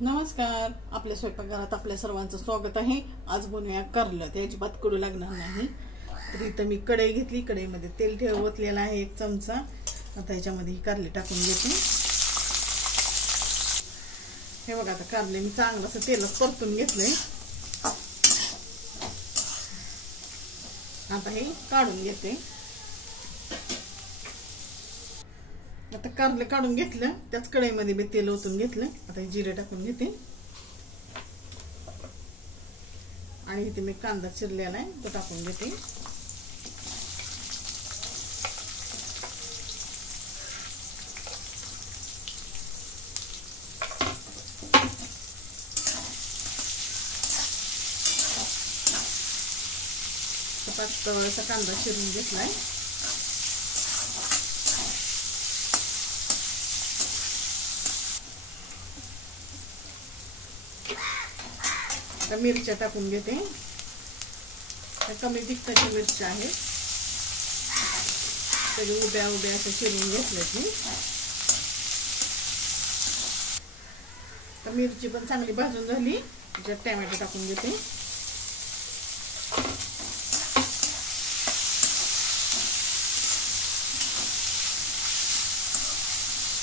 नमस्कार. आपल्या स्वयंपाकघरात आपल्या सर्वांचं स्वागत आहे. आज बनवूया कारलं. ते अजिबात कडू लागणार नाही. तर इथं मी कढई घेतली. कढईमध्ये तेल ठेवलेलं आहे 1 चमचा. आता याच्यामध्ये ही कारले टाकून घेते. हे बघा, आता कारले मी चांगलं असं तेलात परतून घेतलंय. आता हे काढून घेते. आता कारले काढून घेतलं. त्याच कढईमध्ये मी तेल ओतून घेतलं. आता जिरे टाकून घेते आणि इथे मी कांदा चिरलेला आहे तो टाकून घेते. पातळ कांदा चिरून घेतलाय. आता मिरच्या टाकून घेते. कमी तिखटाची मिरच्या आहेत. त्याचे उभ्या उभ्या अशा चिरून घेतल्याची. तर मिरची पण चांगली भाजून झाली. त्याच्यात टोमॅटो टाकून घेते.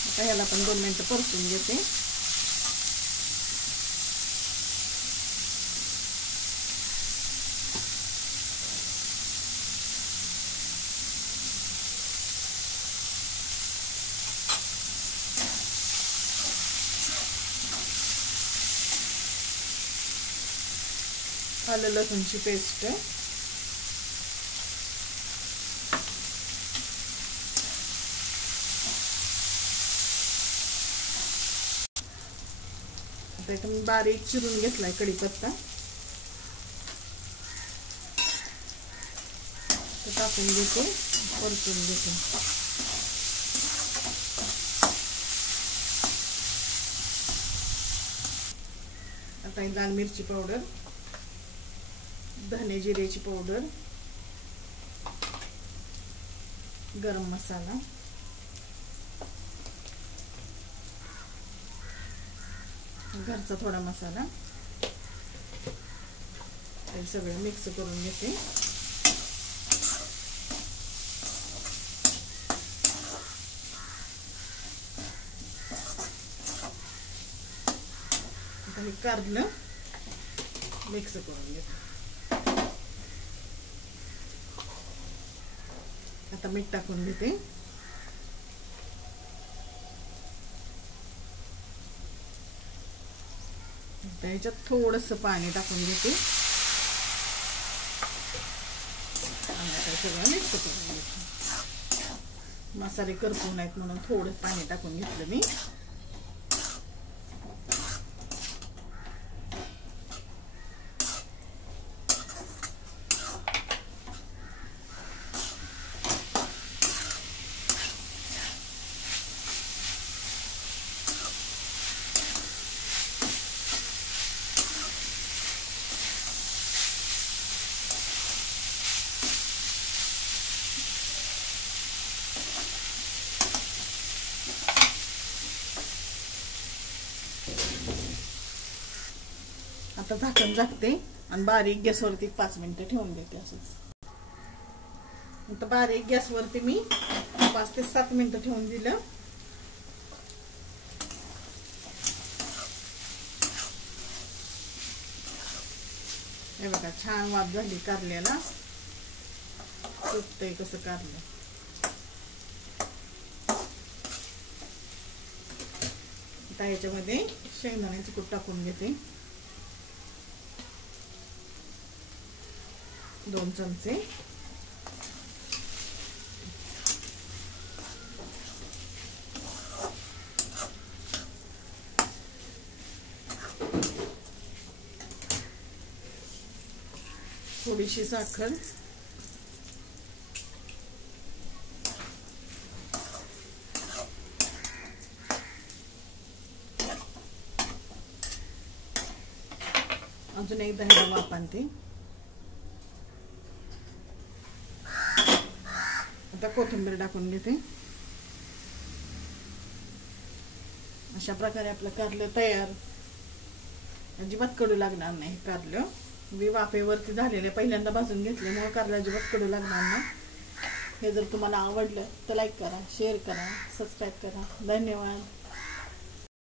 आता ह्याला पण 2 मिनिटं परतून घेते. आलं लसूणची पेस्ट, आता इथं मी बारीक चिरून घेतलाय कढीपत्ता. तो टाकून घेते, परतून घेते. आता ही लाल मिरची पावडर, धने जिरेची पावडर, गरम मसाला, घरचा थोडा मसाला, हे सगळं मिक्स करून घेते. आता हे कारलं मिक्स करून घेते. आता मीठ टाकून घेते. त्याच्यात थोडंसं पाणी टाकून घेते आणि आता सगळं मिक्स करून घेते. मसाले करपू नयेत म्हणून थोडं पाणी टाकून घेतलं मी. आता झाकण झाकते आणि बारीक गॅसवरती 5 मिनिटं ठेवून देते. असंच आता बारीक गॅसवरती मी 5 ते 7 मिनिटं ठेवून दिलं. हे बघा, छान वाफ झाली कारल्याला. सुटतंय कसं कारलं. आता याच्यामध्ये शेंगदाण्याचं कूट टाकून घेते. 2 चमचे. थोडीशी साखर, अजून एकदा ह्याला वाफ आणते. आता कोथिंबीर टाकून घेते. अशा प्रकारे आपलं कारलं तयार. अजिबात कडू लागणार नाही कारलं. मी वाफेवरती झालेले पहिल्यांदा भाजून घेतल्यामुळे कारलं अजिबात कडू लागणार नाही. हे जर तुम्हाला आवडलं तर लाईक करा, शेअर करा, सबस्क्राईब करा. धन्यवाद.